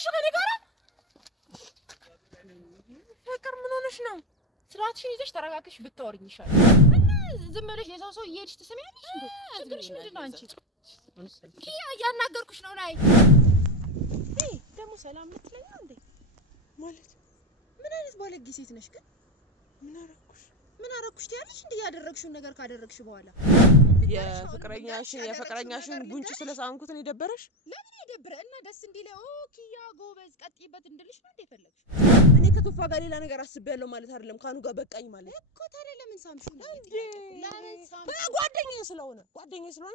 የፈለግሽው ከኔ ጋር ፍቅር ምን ሆነሽ ነው ስራትሽን ይዘሽ ተረጋግተሽ ብታወሪኝ ይሻላል እና ዝም ብለሽ የሰው ሰው እየሄድሽ ትሰሚያለሽ እንዴ ችግርሽ ምንድነው አንቺ ኪያ ያናገርኩሽ ነው ናይ ደግሞ ሰላም ልትለኝ ነው እንዴ ማለት ምን አይነት ባለጌ ሴት ነሽ ግን ምን አረኩሽ ትያለሽ እንዴ ያደረግሽው ነገር ካደረግሽ በኋላ የፍቅረኛሽን ጉንጭ ስለሳንኩት ነው ይደበረሽ ለምን ይደብረ እና ደስ እንዲለ ኪያ ጎበዝ ቀጥይበት እንድልሽ ነው እንዴ ፈለግሽ እኔ ከቶፋ ጋር ሌላ ነገር አስቤያለሁ ማለት አይደለም ካኑ ጋር በቃኝ ማለት እኮ ታዲያ ለምን ሳምሽው ነው ለምን ሳምሽው ጓደኛዬ ስለሆነ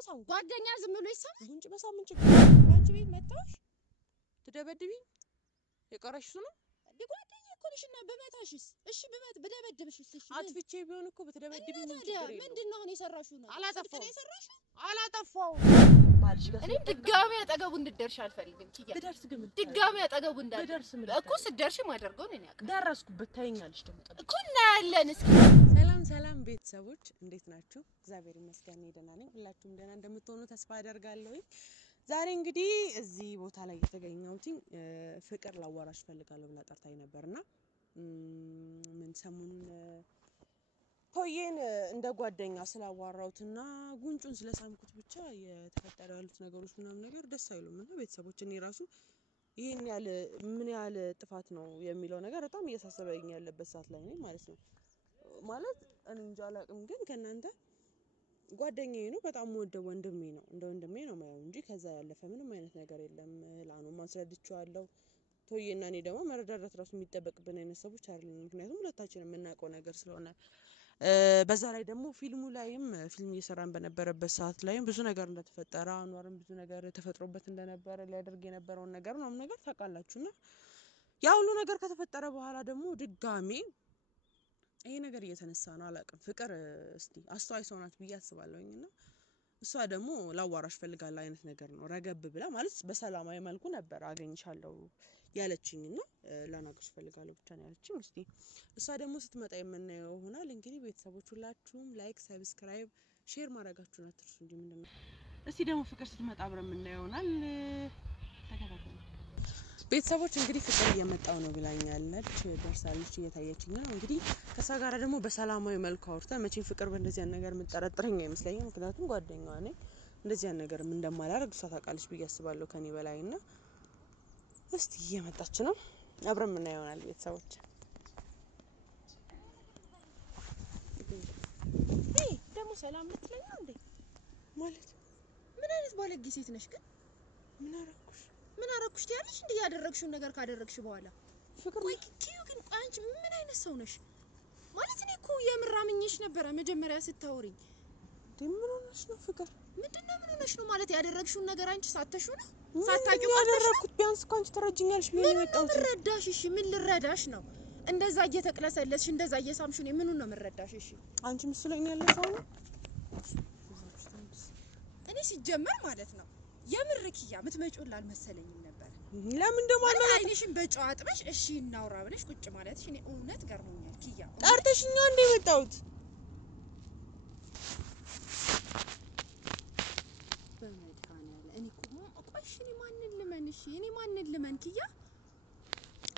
ሳም ጓደኛ ዝም ብሎ ይሳም ጉንጭ በሳምንት አንቺ ቤት መጣሽ ትደበድቢ የቀረሽ ነው ጓደኛዬ እኮ ነሽና በመታሽስ እሺ በደበድብሽ እሺ አጥፍቼ ቢሆን እኮ በተደበድብኝ ምንድነው አሁን የሰራሽው ነው አላጠፋው ባልሽ ጋር እኔ ድጋሚ አጠገቡ እንድደርሽ አልፈልግም ኪያ ድደርስ ግን ድጋሚ አጠገቡ እንዳልደርስ እኮ ስደርሽ ማደርገው ነኝ ያቀ ደረስኩበት ታይኛለሽ ደሞ እኮ እናያለን እስኪ ሰላም ቤተሰቦች እንዴት ናችሁ እግዚአብሔር ይመስገን ደህና ነኝ ሁላችሁም ደህና እንደምትሆኑ ተስፋ አደርጋለሁ ዛሬ እንግዲህ እዚህ ቦታ ላይ የተገኘሁት ፍቅር ላዋራሽ ፈልጋለሁ ብላ ጠርታኝ ነበርና ምን ሰሞኑን ቶዬን እንደ ጓደኛ ስላዋራውትና ጉንጩን ስለሳምኩት ብቻ የተፈጠረ ያሉት ነገሮች ምናምን ነገር ደስ አይሉምና ቤተሰቦች እኔ ራሱ ይሄን ያለ ምን ያለ ጥፋት ነው የሚለው ነገር በጣም እያሳሰበኝ ያለበት ሰዓት ላይ ነኝ ማለት ነው ማለት እኔ እንጃ አላቅም ግን ከናንተ ጓደኛዬ ነው በጣም ወደ ወንድሜ ነው እንደ ወንድሜ ነው ማለት እንጂ ከዛ ያለፈ ምንም አይነት ነገር የለም ላኑ ማስረድቻለሁ ቶዬና እኔ ደግሞ መረዳዳት ራሱ የሚጠበቅብን አይነት ሰዎች አይደለም ምክንያቱም ሁለታችንም የምናውቀው ነገር ስለሆነ በዛ ላይ ደግሞ ፊልም እየሰራን በነበረበት ሰዓት ላይ ብዙ ነገር እንደተፈጠረ አንዋርም ብዙ ነገር ተፈጥሮበት እንደነበረ ሊያደርግ የነበረው ነገር ነው ነገር ታውቃላችሁና ያ ሁሉ ነገር ከተፈጠረ በኋላ ደግሞ ድጋሚ ይሄ ነገር እየተነሳ ነው አላቅም ፍቅር እስቲ አስተዋይ ሰው ናት ብዬ አስባለሁኝና እሷ ደግሞ ላዋራሽ ፈልጋለሁ አይነት ነገር ነው ረገብ ብላ ማለት በሰላማዊ መልኩ ነበር አገኝቻለሁ ያለችኝና ላናግርሽ ፈልጋለሁ ብቻ ነው ያለችኝ እስቲ እሷ ደግሞ ስትመጣ የምናየው ሆናል እንግዲህ ቤተሰቦች ሁላችሁም ላይክ ሰብስክራይብ ሼር ማድረጋችሁን አትርሱ እንጂ ምንድነው እስቲ ደግሞ ፍቅር ስትመጣ አብረን የምናየው ሆናል ተከታተሉ ቤተሰቦች እንግዲህ ፍቅር እየመጣው ነው ብላኛለች ደርሳለች እየታየችኝ ነው እንግዲህ ከሷ ጋር ደግሞ በሰላማዊ መልኩ አውርታ መቼ ፍቅር በእንደዚህ ነገር የምትጠረጥረኝ አይመስለኝም ምክንያቱም ጓደኛዋ ነኝ እንደዚህ ነገር እንደማላደርግ እሷ ታውቃለች ብዬ አስባለሁ ከኔ በላይና እስቲ እየመጣች ነው አብረን የምናየው ይሆናል ቤተሰቦች ደግሞ ሰላም ልትለኝ ነው እንዴ ማለት ምን አይነት ባለጌ ሴት ነሽ ግን ምን አረኩሽ ትያለሽ እንዴ ያደረግሽው ነገር ካደረግሽ በኋላ ፍቅር ወይ ኪዩ ግን አንቺ ምን አይነት ሰው ነሽ ማለት እኔ እኮ የምራምኝሽ ነበር መጀመሪያ ስታወሪኝ ምን ሆነሽ ነው ፍቅር ምንድነው ምን ሆነሽ ነው ማለት ያደረግሽው ነገር አንቺ ሳተሹ ነው ሳታቂው ያደረኩት ቢያንስ አንቺ ተረጅኛለሽ ምን ይመጣው ትረዳሽ እሺ ምን ልረዳሽ ነው እንደዛ እየተቀለሰለሽ እንደዛ እየሳምሽ ነው ምን ነው መረዳሽ እሺ አንቺ ምስለኛለሽ ሰው ነው እኔ ሲጀመር ማለት ነው የምርክያ ምትመጪው ላልመሰለኝም ነበር ለምን ደሞ አለ አይንሽን በጨው አጥበሽ እሺ እናውራ ብለሽ ቁጭ ማለት እሺ እኔ እውነት ገርሞኛል ኪያ ጠርተሽኛ እንደ መጣሁት በመድኃኒዓለም እኔ ቆሽ እኔ ማንን ልመን ኪያ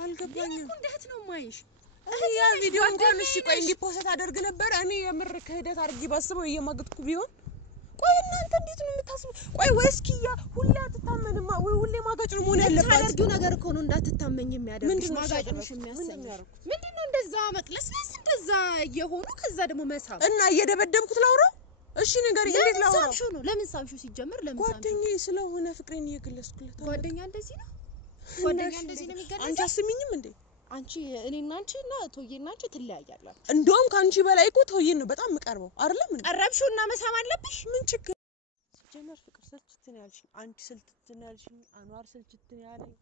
አልገባኝም እንዴት ነው ማይሽ ያ ቪዲዮ እንኳን እሺ ቆይ እንዲፖስት አደርግ ነበር እኔ የምር ክህደት አድርጊ ባስበው እየማገጥኩ ቢሆን ቆይ እናንተ እንዴት ነው የምታስቡ ቆይ ወይስ ኪያ ሁሌ አትታመንማ ወይ ሁሌ ማጋጭ ነው ሆነ ያለበት ታደርጊው ነገር እኮ ነው እንዳትታመኝ የሚያደርግሽ ማጋጭሽ የሚያሰኝ ምንድነው እንደዛ መቅለስለስ እንደዛ የሆኑ ከዛ ደግሞ መሳብ እና እየደበደብኩት ላውራው እሺ ነገር እንዴት ላውራው ሳምሹ ነው ለምን ሳምሹ ሲጀመር ለምን ሳምሹ ጓደኛዬ ስለሆነ ፍቅሬን እየገለጽኩለት ጓደኛ እንደዚህ ነው የሚገለጽ አንቺ አስሚኝም እንዴ አንቺ እኔና አንቺና ቶዬና አንቺ ትለያያላችሁ እንደውም ካንቺ በላይ እኮ ቶዬን ነው በጣም መቀርበው አይደለም እንዴ ቀረብሽውና መሳም አለብሽ ምን ችግር ሲጀመር ፍቅር ስልችት ነው ያልሽኝ አንቺ ስልችት ነው ያልሽኝ አንዋር ስልችት ነው ያለኝ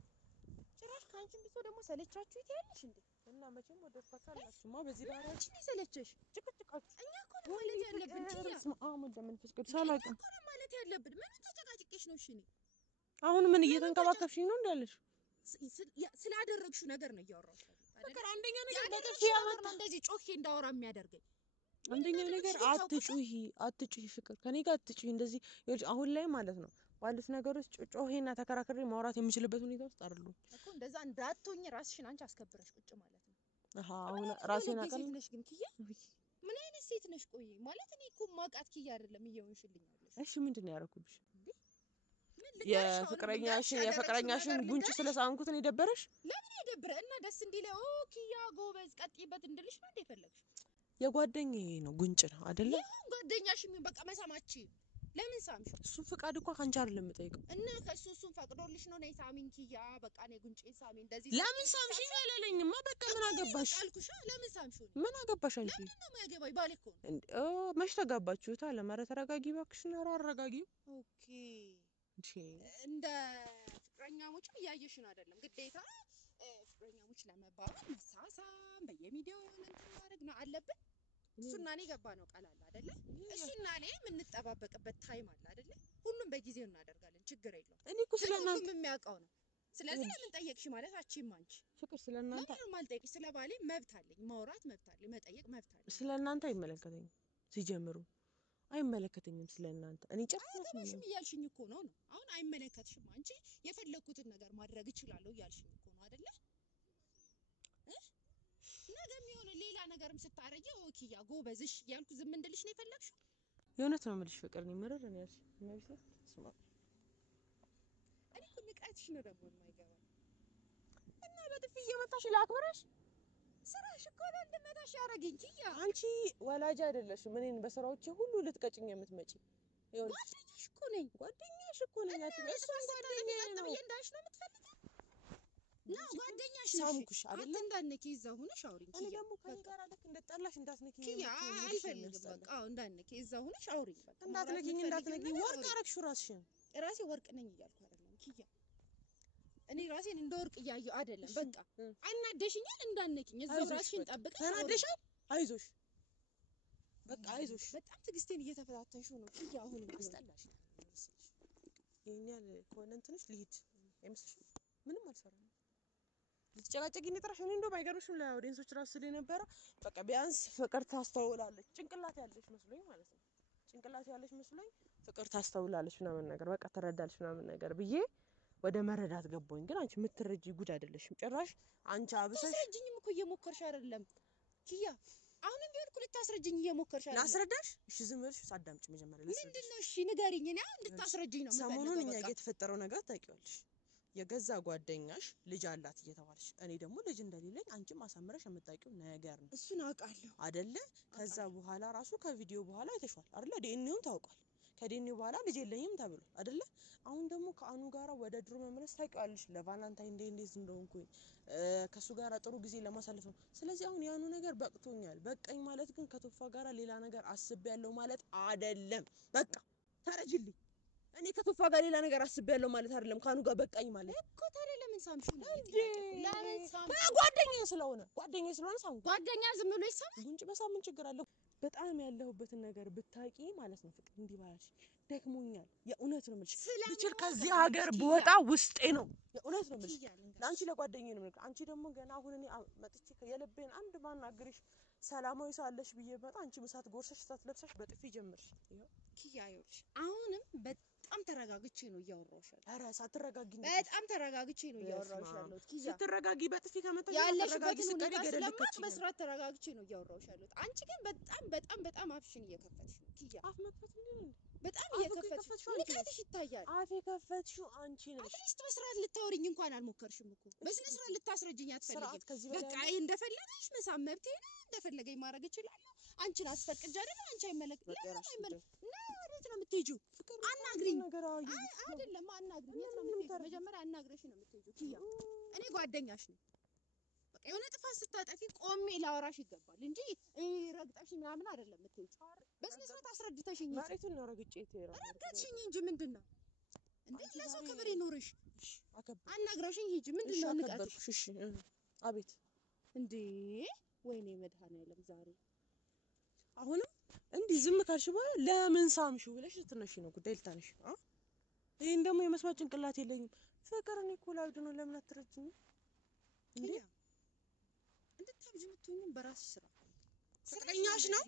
ጭራሽ ካንቺ ቢሶ ደግሞ ሰለቻችሁ ይያለሽ እንዴ እና መቼም ወደ ፈሳላችሁማ በዚህ ባሪያችሁ ይሰለችሽ ጭቅጭቃችሁ እኛ እኮ ነው ማለት ያለብን ኪያ አሁን መንፈስ ቅዱስ አላውቅም እኮ ነው ማለት ያለብን ምን ተጨቃጭቄሽ ነው እሺ አሁን ምን እየተንከባከብሽኝ ነው እንዳለሽ ስላደረግሽው ነገር ነው ያወራው ፍቅር አንደኛ ነገር በጥፊ ያመጣ እንደዚህ ጮኬ እንዳወራ የሚያደርገኝ አንደኛ ነገር አትጩሂ ፍቅር ከኔ ጋር አትጩሂ እንደዚህ አሁን ላይ ማለት ነው ባሉት ነገሮች ጮሄና ተከራክሬ ማውራት የምችልበት ሁኔታ ውስጥ አይደለም እኮ እንደዛ እንዳትሆኝ ራስሽን አንቺ አስከብረሽ ቁጭ ማለት ነው አሁን ራሴን አቀል ነሽ ግን ኪያ ምን አይነት ሴት ነሽ ቆይ ማለት እኔ እኮ ማቃት ኪያ አይደለም እየሆንሽልኝ ያለሽ እሺ ምንድነው ያደረኩብሽ የፍቅረኛሽን ጉንጭ ስለሳምኩት ነው የደበረሽ ለምን ይደብረ እና ደስ እንዲለ ኪያ ጎበዝ ቀጥይበት እንድልሽ ነው እንደፈለግሽ የጓደኛዬ ነው ጉንጭ ነው አይደለ ይሁን ጓደኛሽ ምን በቃ መሳማች ለምን ሳምሽ እሱን ፍቃድ እኮ ካንቺ አይደለም የምጠይቀው እና ከሱን ፈቅዶልሽ ነው ነይ ሳሚን ኪያ በቃ ነይ ጉንጬ ሳሚ እንደዚህ ለምን ሳምሽኝ አላለኝማ በቃ ምን አገባሽ አልኩሽ ለምን ሳምሽ ምን አገባሽ አንቺ ለምን ነው የማያገባኝ ባሌ እኮ መች ተጋባችሁታ ለማረ ተረጋጊ እባክሽን ኧረ አረጋጊው ኦኬ እንደ ፍቅረኛሞች እያየሽን አይደለም ግዴታ ፍቅረኛሞች ለመባባል መሳሳም በየሚዲያው የሆነ እንትን ማድረግ ነው አለብን እሱና እኔ ገባ ነው ቃል አለ አይደለ እሱና እኔ የምንጠባበቅበት ታይም አለ አይደለ ሁሉም በጊዜው እናደርጋለን ችግር የለውም እኔ እኮ ስለናንተ የሚያውቀው ነው ስለዚህ ለምን ጠየቅሽ ማለት አቺም አንቺ ፍቅር ስለናንተ ለምን ማልጠይቅሽ ስለባሌ መብት አለኝ ማውራት መብት አለኝ መጠየቅ መብት አለኝ ስለናንተ አይመለከተኝም ሲጀምሩ አይመለከተኝም ስለናንተ እኔ ጨፍነሽም እያልሽኝ እኮ ነው አሁን አይመለከትሽም አንቺ የፈለኩትን ነገር ማድረግ እችላለሁ እያልሽኝ እኮ ነው አይደለ ነገም የሆነ ሌላ ነገርም ስታረጊ ኦኪያ ጎበዝሽ ያልኩ ዝም እንድልሽ ነው የፈለግሽው የእውነት ነው የምልሽ ፍቅር ነው ምርር ነው ያልሽ ነው ስማ እኔ እኮ ንቀትሽ ነው ደግሞ የማይገባኝ እና በጥፊ እየመታሽ ላክብረሽ ስራሽ እኮ ነው እንድመታሽ ያረጋኝ ኪያ አንቺ ወላጅ አይደለሽም እኔን በስራዎቼ ሁሉ ልትቀጭኝ የምትመጪ ጓደኛሽ እኮ ነኝ እሱን ጓደኛዬ ነው እንዳልሽ ነው የምትፈልጊው ና ጓደኛሽ ሳምኩሽ አይደል እንዳትነኪ እዛው ሆነሽ አውሪኝ እኔ ደግሞ ከኔ ጋር አይደል እንደጣላሽ እንዳትነኪ ኪያ አልፈልግም በቃ እንዳትነኪ እዛው ሆነሽ አውሪኝ በቃ እንዳትነኪ ወርቅ አረግሽው ራስሽን ራሴ ወርቅ ነኝ እያልኩ አይደለም ኪያ እኔ ራሴን እንደ ወርቅ እያየሁ አይደለም በቃ አናደሽኛል እንዳትነኪኝ እዛው ራስሽን ጠብቀሽ ተናደሻል አይዞሽ በቃ አይዞሽ በጣም ትግስቴን እየተፈታተንሽው ነው ኪያ አሁን አስጠላሽ የኛል ከሆነ እንትንሽ ልሂድ አይመስልሽም ምንም አልሰራም ልትጨቃጨቂኝ ጥራሽ እኔ እንደውም አይገርምሽም ለኦዲየንሶች ራሱ ስለ ነበረ በቃ ቢያንስ ፍቅር ታስተውላለች ጭንቅላት ያለሽ መስሎኝ ማለት ነው ጭንቅላት ያለሽ መስሎኝ ፍቅር ታስተውላለች ምናምን ነገር በቃ ተረዳለች ምናምን ነገር ብዬ ወደ መረዳት ገባኝ ግን አንቺ የምትረጂ ጉድ አይደለሽም ጭራሽ አንቺ አብሰሽ ታስረጅኝም እኮ እየሞከርሽ አይደለም ኪያ አሁንም ቢሆን እኮ ልታስረጅኝ እየሞከርሽ አይደለም ላስረዳሽ እሺ ዝም ብለሽ ሳዳምጪ መጀመሪያ ልስረዳሽ ምንድነው እሺ ንገሪኝ እኔ እንድታስረጅኝ ነው ሰሞኑን እኛ የተፈጠረው ነገር ታውቂዋለሽ የገዛ ጓደኛሽ ልጅ አላት እየተባለሽ እኔ ደግሞ ልጅ እንደሌለኝ አንቺም አሳምረሽ የምታውቂው ነገር ነው እሱን አውቃለሁ አይደለ ከዛ በኋላ ራሱ ከቪዲዮ በኋላ አይተሽዋል አይደለ ዲኤንኤውን ታውቃል ከዲኤንኤው በኋላ ልጅ የለኝም ተብሎ አይደለ አሁን ደግሞ ከአኑ ጋራ ወደ ድሮ መመለስ ታውቂዋለሽ ለቫላንታይን ዴይ እንዴት እንደሆንኩኝ ከሱ ጋራ ጥሩ ጊዜ ለማሳለፍ ነው ስለዚህ አሁን ያኑ ነገር በቅቶኛል በቃኝ ማለት ግን ከቶፋ ጋራ ሌላ ነገር አስቤያለሁ ማለት አይደለም በቃ ተረጅልኝ እኔ ከቶፋ ጋር ሌላ ነገር አስቤያለሁ ማለት አይደለም ካኑ ጋር በቃኝ ማለት እኮ ታዲያ ለምን ሳምሽ ነው ለምን ሳምሽ ጓደኛዬ ስለሆነ ሳም ጓደኛ ዝም ብሎ ይሳም ጉንጭ በሳምን ችግር አለው በጣም ያለሁበትን ነገር ብታቂ ማለት ነው ፍቅር እንዲህ ባልሽ ደክሞኛል የእውነት ነው የምልሽ ብቻ ከዚህ ሀገር ብወጣ ውስጤ ነው የእውነት ነው የምልሽ ለአንቺ ለጓደኛዬ ነው የምልሽ አንቺ ደግሞ ገና አሁን እኔ መጥቼ የልቤን አንድ ማናገርሽ ሰላማዊ ሳለሽ ብዬ መጣ አንቺ ምሳት ጎርሰሽ ሳትለብሰሽ በጥፊ ጀምርሽ ይሄው ኪያ ይኸውልሽ አሁንም በጣም ተረጋግቼ ነው እያወራሁሽ ያለሁት ኧረ ሳትረጋጊ በጣም ተረጋግቼ ነው እያወራሁሽ ያለሁት ኪያ ስትረጋጊ በጥፊ ከመታሽ ያለሽበት ስቀሪ ገደልከች በስራት ተረጋግቼ ነው እያወራሁሽ ያለሁት አንቺ ግን በጣም አፍሽን እየከፈትሽ ነው ኪያ አፍ መክፈት እንዴ በጣም እየከፈትሽ ንቀትሽ ይታያል አፍ የከፈትሽው አንቺ ነሽ አትሊስት በስራት ልታወሪኝ እንኳን አልሞከርሽም እኮ በስነ ስርዓት ልታስረጅኝ አትፈልጊም በቃ እንደፈለገሽ መሳም መብቴ ነው እንደፈለገኝ ማድረግ እችላለሁ አንቺን አስፈቅጃ አይደል አንቺ አይመለከት ወዴት ነው የምትሄጂው አናግሪኝ አይደለም አናግሪኝ የት ነው የምትሄጂው መጀመሪያ አናግረሽ ነው የምትሄጂው ኪያ እኔ ጓደኛሽ ነኝ በቃ የሆነ ጥፋት ስታጠፊ ቆሜ ላወራሽ ይገባል እንጂ ረግጠሽ ምናምን አይደለም የምትሄጂው በስነ ስርዓት አስረድተሽኝ መሬቱን ነው ረገጥሽኝ እንጂ ምንድነው እንዴ ለሰው ክብር ይኖርሽ አናግረሽኝ ሂጂ ምንድነው ንቀትሽ እሺ አቤት እንዴ ወይኔ መድኃኒዓለም ዛሬ አሁንም እንዲህ ዝም ካልሽ በኋላ ለምን ሳምሽው ብለሽ ትነሽ ነው ጉዳይ ልታነሽ ይሄን ደግሞ የመስማት ጭንቅላት የለኝም ፍቅር እኔ እኮ ላብድ ነው ለምን አትረጅኝ እንዴ እንድታብጂ የምትሆኚው በራስሽ ስራ ፍቅረኛሽ ነው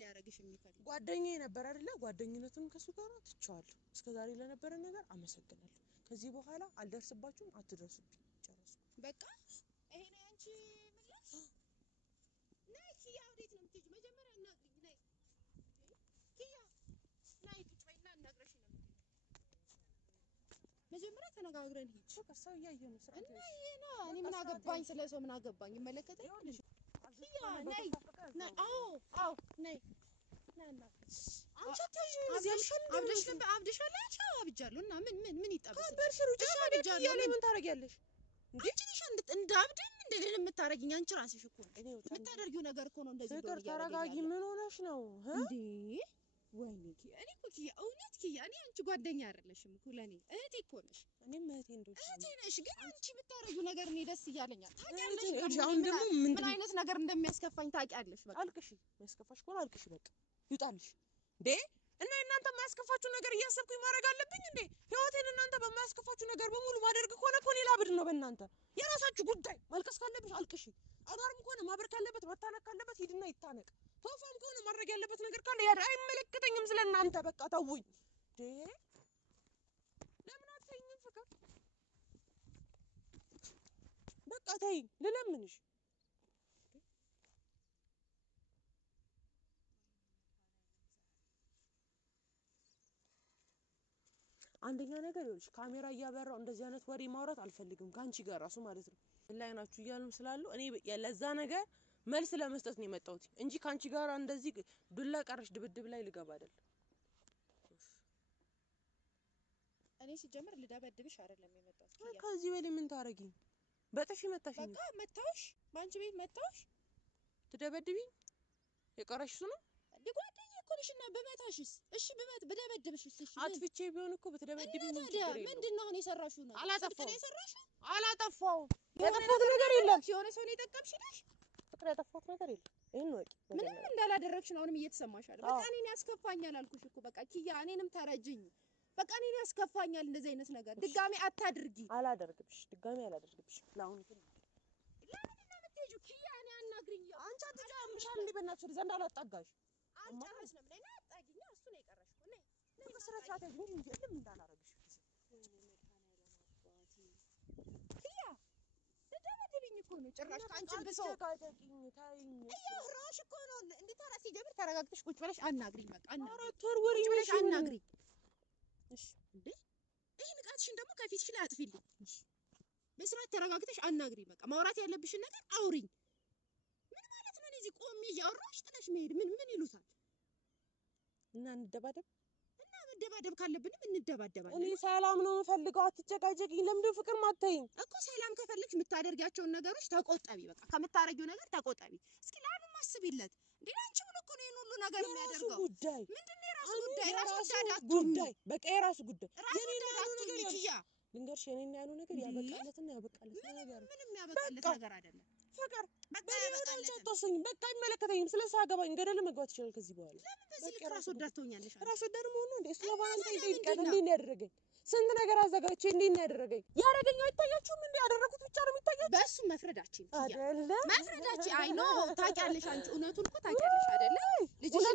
ጓደኛዬ ነበር አይደለ ጓደኝነቱን ከሱ ጋር ትቻለሁ እስከዛሬ ለነበረ ነገር አመሰግናለሁ ከዚህ በኋላ አልደርስባችሁም አትደርሱብኝ ጨረስኩ በቃ ይሄ ነው አንቺ ምላሽ ነይ ኪያ ወዴት ነው የምትሄጂው መጀመሪያ እናግሪኝ ነይ ኪያ ነይ ቁጭ በይና እናግረሽ ነው መጀመሪያ ተነጋግረን ሂድ በቃ ሰው እያየሁ ነው ስራ እና ይሄ ነው እኔ ምን አገባኝ ስለሰው ምን አገባኝ ይመለከታል ኪያ ነይ ነይ አዎ ነይ አንቺ ታጂ እዚህ አብደሻል አብጃለሁ እና ምን ይጣበስ ያለ ምን ታረጊያለሽ አንቺ ነሽ እንዳብድም እንደሌለ የምታረጊኝ አንቺ ራስሽ እኮ የምታደርጊው ነገር እኮ ነው እንደዚህ ፍቅር ተረጋጊ ምን ሆነሽ ነው እንዴ ወይኔ ኪያ እኔ እኮ ኪያ እውነት ኪያ እኔ አንቺ ጓደኛ አይደለሽም እኮ ለኔ እህቴ እኮ ነሽ እኔም እህቴ ነሽ ግን አንቺ የምታረጊው ነገር እኔ ደስ እያለኛል ታውቂያለሽ አሁን ደግሞ ምን አይነት ነገር እንደሚያስከፋኝ ታውቂያለሽ በቃ አልቅሽ የሚያስከፋሽ ከሆነ አልቅሽ በቃ ይውጣልሽ እንዴ እና እናንተ የማያስከፋችሁ ነገር እያሰብኩኝ ማድረግ አለብኝ እንዴ ህይወቴን እናንተ በማያስከፋችሁ ነገር በሙሉ ማድረግ ከሆነ እኮ እኔ ላብድ ነው በእናንተ የራሳችሁ ጉዳይ ማልቀስ ካለብሽ አልቅሽ አዳርም ከሆነ ማብረክ ካለበት መታነቅ ካለበት ሂድና ይታነቅ ተውፋም ከሆነ ማድረግ ያለበት ነገር ካለ አይመለከተኝም ስለናንተ በቃ ተውኝ እንዴ ለምን አትተኝም ፍቅር በቃ ተይኝ ልለምንሽ አንደኛ ነገር ይኸውልሽ ካሜራ እያበራው እንደዚህ አይነት ወሬ ማውራት አልፈልግም ካንቺ ጋር ራሱ ማለት ነው ላይ ናችሁ እያሉም ስላሉ እኔ ለዛ ነገር መልስ ለመስጠት ነው የመጣሁት እንጂ ካንቺ ጋር እንደዚህ ዱላ ቀረሽ ድብድብ ላይ ልገባ አይደል እኔ ሲጀምር ልደበድብሽ አይደለም የመጣሁት ኪያ ከዚህ በላይ ምን ታረጊኝ በጥፊ መታሽኝ በቃ መታውሽ ባንቺ ቤት መታውሽ ትደበድቢኝ የቀረሽ እሱ ነው ጓደኛ እኮ ነሽና በመታሽስ እሺ በደበድብሽስ እሺ አጥፍቼ ቢሆን እኮ በተደበድብኝ ምንድነው አሁን የሰራሽው ነው አላጠፋው ያጠፋሁት ነገር የለም የሆነ ሰው ነው የጠቀምሽልሽ ፍቅር ያጠፋሁት ነገር የለም ይሄን ነው ምንም እንዳላደረግሽ ነው አሁንም እየተሰማሽ አይደል በቃ እኔን ያስከፋኛል አልኩሽ እኮ በቃ ኪያ እኔንም ተረጅኝ በቃ እኔን ያስከፋኛል እንደዚህ አይነት ነገር ድጋሚ አታድርጊ አላደርግብሽ ድጋሚ አላደርግብሽ ለአሁን ግን ለምን ነው የምትሄጂው ኪያ እኔ አናግሪኝ አንቺ አትጫምሻል እንዴ በእናትሽ ዘንድ አላጣጋሽ አልጨረስንም ነይ ና አጣጊኛ እሱ ነው የቀረሽ እኮ ነይ በስራት ሰዓት ያዥኝ እንጂ ምንም እንዳላረግሽ ኪያ ተደበደብኝ እኮ ነው ጭራሽ አንቺን ብሶ ታይኝ እያወራሁሽ እኮ ነው እንዴት አራስ ሲጀምር ተረጋግተሽ ቁጭ ብለሽ አናግሪኝ በቃ ወሬ ብለሽ አናግሪኝ እሺ እንዴ ይሄ ንቃትሽን ደግሞ ከፊትሽ ላይ አጥፊልኝ እሺ በስራት ተረጋግተሽ አናግሪኝ በቃ ማውራት ያለብሽን ነገር አውሪኝ ምን ማለት ነው እዚህ ቆሜ እያወራሁሽ ጥለሽ መሄድ ምን ይሉታል እና እንደባደብ እና መደባደብ ካለብንም እንደባደባለን እኔ ሰላም ነው የምፈልገው አትጨቃጨቂኝ ለምንድን ፍቅር ማታይኝ እኮ ሰላም ከፈለግሽ የምታደርጊያቸውን ነገሮች ተቆጠቢ በቃ ከምታረጊው ነገር ተቆጠቢ እስኪ ለአሁን ማስቢለት እንዴ አንቺ ምን እኮ ነው ይሄን ሁሉ ነገር የሚያደርገው ጉዳይ ምንድነው የራሱ ጉዳይ በቃ የራሱ ጉዳይ የኔ ያሉ ነገር ኪያ ልንገርሽ የኔና ያሉ ነገር ያበቃለትና ያበቃለት ነገር ምንም ያበቃለት ነገር አይደለም ፍቅር በቃ አይመለከተኝም ስለሱ አገባኝ ገደል መግባት ይችላል ከዚህ በኋላ ለምን በዚህ ራስ ወዳድ ትሆኛለሽ ራስ ወዳድ መሆኑ እንዴ ስለባንተ ይደይቃል እንዴ ነው ያደረገኝ ስንት ነገር አዘጋጅቼ እንዴ ነው ያደረገኝ አይታያችሁም እንዴ ያደረኩት ብቻ ነው የሚታያችሁ በሱ መፍረዳችን አይደለ መፍረዳችን አይ ኖ ታውቂያለሽ አንቺ እውነቱን እኮ ታውቂያለሽ አይደለ ልጅሽ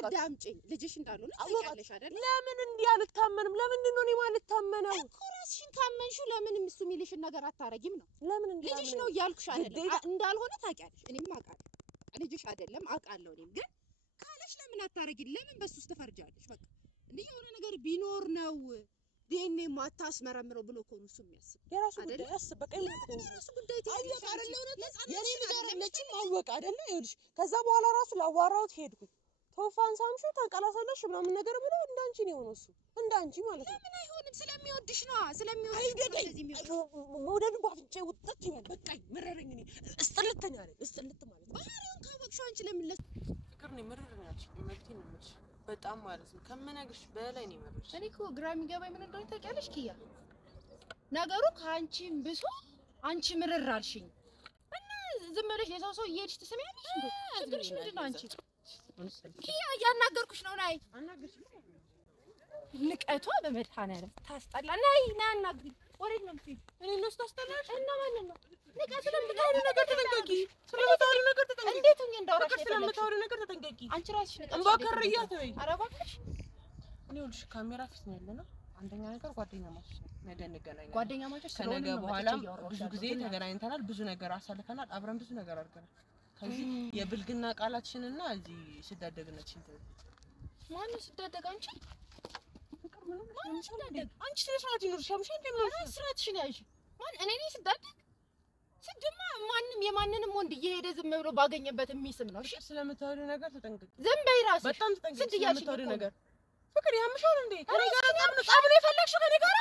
አዳምጪኝ ልጅሽ እንዳልሆነ ታውቂያለሽ አይደለ ለምን እንዲህ አልታመንም ለምንድን ነው እኔ ማልታመነው እኮ ራስሽን ካመንሽው ለምን እሱ የሚልሽን ነገር አታረጊም ነው ለምን እንዲህ ልጅሽ ነው እያልኩሽ አይደለ እንዳልሆነ ታውቂያለሽ እኔም አውቃለሁ ልጅሽ አይደለም አውቃለሁ እኔም ግን ካለሽ ለምን አታረጊም ለምን በሱስ ትፈርጃለሽ በቃ እንዴ የሆነ ነገር ቢኖር ነው ዲኤንኤ ማታስመረምረው ብሎ እኮ ነው እሱ የሚያስብ የራሱ ጉዳይ ያስብ በቃ የራሱ ጉዳይ ታውቂያለሽ አይደለ የኔ ነገር ለጭም አወቀ አይደለ ይኸውልሽ ከዛ በኋላ ራሱ ላዋራውት ሄድኩኝ ተውፋን ሳምሹ ተንቀላሰለሽ ምናምን ነገር ብሎ እንዳንቺ ነው የሆነው እሱ እንዳንቺ ማለት ነው ለምን አይሆንም ስለሚወድሽ ነው ስለሚወድሽ እንደዚህ መውደድ ባፍንጫ ውጥት ይበል በቃኝ መረረኝ እኔ እስጥልተኛ ነኝ እስጥልት ማለት ነው ባህሪውን ካወቅሽው አንቺ ለምን ፍቅር ነው መረረኛች መብቴ ነው የምልሽ በጣም ማለት ነው ከመነግርሽ በላይ ነው የመረረሽ እኔ እኮ ግራ የሚገባኝ ምን እንደሆነ ታውቂያለሽ ኪያ ነገሩ ከአንቺም ብሶ አንቺ ምርር አልሽኝ እና ዝም ብለሽ የሰው ሰው እየሄድሽ ትሰሚያለሽ እንዴ ችግርሽ ምንድን ነው አንቺ ኪያ እያናገርኩሽ ነው ናይ አናግርሽ ንቀቷ በመድኃኒዓለም ታስጠላ ናይ አናግሪኝ ወሬት ነው የምትሄጂው እኔ ነው ታስጠላሽ እና ማንን ነው ንቃ ስለምታወሪ ነገር ተጠንቀቂ። ስለምታወሪ ነገር ተጠንቀቂ። እንዴት ሆኜ እንዳወራሽ ስለምታወሪ ነገር ተጠንቀቂ። አንቺ ራስሽ ንቃ። እንባከርያት ወይ ኧረ እባክሽ እኔ ልሽ ካሜራ ፊት ነው ያለና አንደኛ ነገር ጓደኛ ማች ነገ እንገናኛለን። ጓደኛ ማቾች ከነገ በኋላ ብዙ ጊዜ ተገናኝተናል። ብዙ ነገር አሳልፈናል። አብረን ብዙ ነገር አድርገናል። ከዚህ የብልግና ቃላችንና እዚህ ስዳደግነችን ማን ስዳደግ አንቺ ፍቅር ምንም ማን ስዳደግ አንቺ ስለሰዓት ይኖርሽ አምሽ እንደምን ስራትሽን ያዥ ማን እኔ ነኝ ስዳደግ ስድማ ማንንም የማንንም ወንድ እየሄደ ዝም ብሎ ባገኘበት የሚስም ነው። እሺ ስለምታወሪ ነገር ተጠንቀቂ። ዝም በይ ራስሽ በጣም ተጠንቀቂ። ስለምታወሪ ነገር ፍቅር ያምሻል እንዴ? ከኔ ጋር ጣብ ነው የፈለግሽው ከኔ ጋር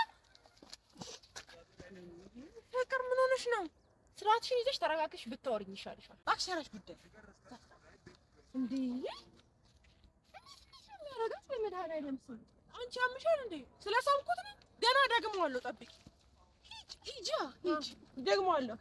ፍቅር ምን ሆነሽ ነው? ስራትሽን ይዘሽ ተረጋግተሽ ብታወሪኝ ይሻልሻል። አክሰራሽ ጉዳይ እንዴ ረጋት በመድኃኒዓለም ስም አንቺ ያምሻል እንዴ? ስለሳምኩት ነው ገና ደግመዋለሁ። ጠብቂ ሂጂ ደግመዋለሁ።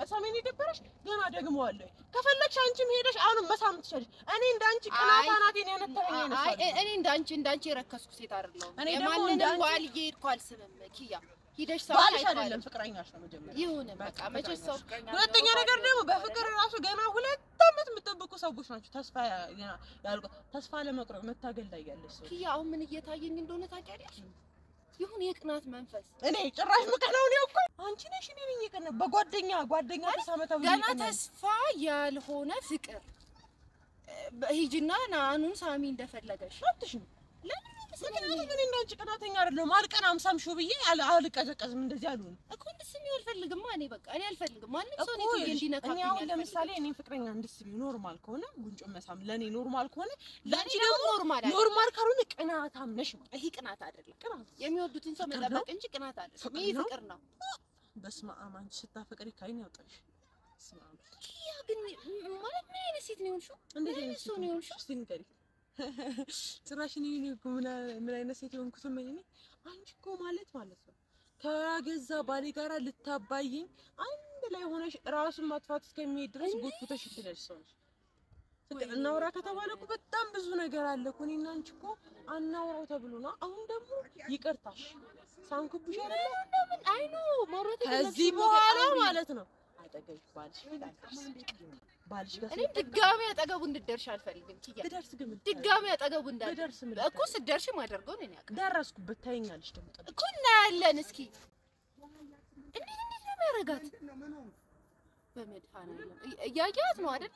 መሳሜን ይደበረሽ ገና ደግመዋለሁ። ከፈለግሽ አንቺም ሄደሽ አሁንም መሳም ትችያለሽ። እኔ እንዳንቺ ቅናታ ናቴን ያነተረኝ ነው። አይ እኔ እንዳንቺ የረከስኩ ሴት አይደለሁም። የማንንም ባል እየሄድኩ አልስምም። ኪያ ሂደሽ ሰው አይደለም ፍቅረኛሽ ነው መጀመሪያ ይሁን በቃ መቼስ ሰው ፍቅረኛ። ሁለተኛ ነገር ደግሞ በፍቅር ራሱ ገና 2 አመት የምትጠብቁ ሰዎች ናችሁ። ተስፋ ለመቁረጥ መታገል ላይ ያለሽ ሰው ኪያ አሁን ምን እየታየኝ እንደሆነ ታውቂያለሽ? ይሁን የቅናት መንፈስ እኔ ጭራሽ መከናውን ያውቁ አንቺ ነሽ እኔ ነኝ የቀና በጓደኛ ተሳመታው ገና ተስፋ ያልሆነ ፍቅር ሂጂና ናኑን ሳሚ እንደፈለገሽ አትሽ ለምን ምክንያቱም እኔ እንዳንቺ ቅናተኛ አይደለም። አልቀናም ሳምሽው ብዬ አልቀዘቀዝም እንደዚህ አሉን እኮ እንደስም ይፈልግም እኔ በቃ እኔ አልፈልግም ማንም ሰው ነው እንዲነካብኝ ያለው። ለምሳሌ እኔ ፍቅረኛ እንደስም ኖርማል ከሆነ ጉንጮ መሳም ለኔ ኖርማል ከሆነ ለኔ ደግሞ ኖርማል ካልሆነ ቅናታም ነሽ ማለት ይሄ ቅናት አይደለም። ቅናት የሚወዱትን ሰው መጠበቅ እንጂ ቅናት አይደለም። ይሄ ፍቅር ነው። በስመ አብ አንቺ ስታፈቅሪ ካይን ያውጣሽ። በስመ አብ ያ ግን ማለት ምን አይነት ሴት ነው የሆንሽው? እንዴት አይነት ሴት ነው የሆንሽው? እስቲ ንገሪ ጭራሽን ምን አይነት ሴት ሆንኩት? ምን አንቺ እኮ ማለት ነው ከገዛ ባሌ ጋራ ልታባይኝ አንድ ላይ ሆነሽ ራሱን ማጥፋት እስከሚሄድ ድረስ ቦትኩተሽ ትለሽ ሰው ነሽ። ፍቅር እናውራ ከተባለ እኮ በጣም ብዙ ነገር አለ እኮ እኔና አንቺ እኮ አናውራው ተብሎ ነው። አሁን ደግሞ ይቅርታሽ ሳንኩብሽ አይደለም ምን አይኑ ማውራት ከዚህ በኋላ ማለት ነው አጠገብ ባልሽ ጋር እኔ ድጋሚ አጠገቡ እንድትደርሽ አልፈልግም። ኪያ ትደርስ ግን ድጋሚ አጠገቡ እንዳልደርስ እኮ ስትደርሽ ማደርገው እኔ ያውቃል። ደረስኩበት ታይኛለሽ ደግሞ እኮ እናያለን። እስኪ እንዴት ነው የሚያረጋት? በመድኃኒዓለም እያያት ነው አይደል?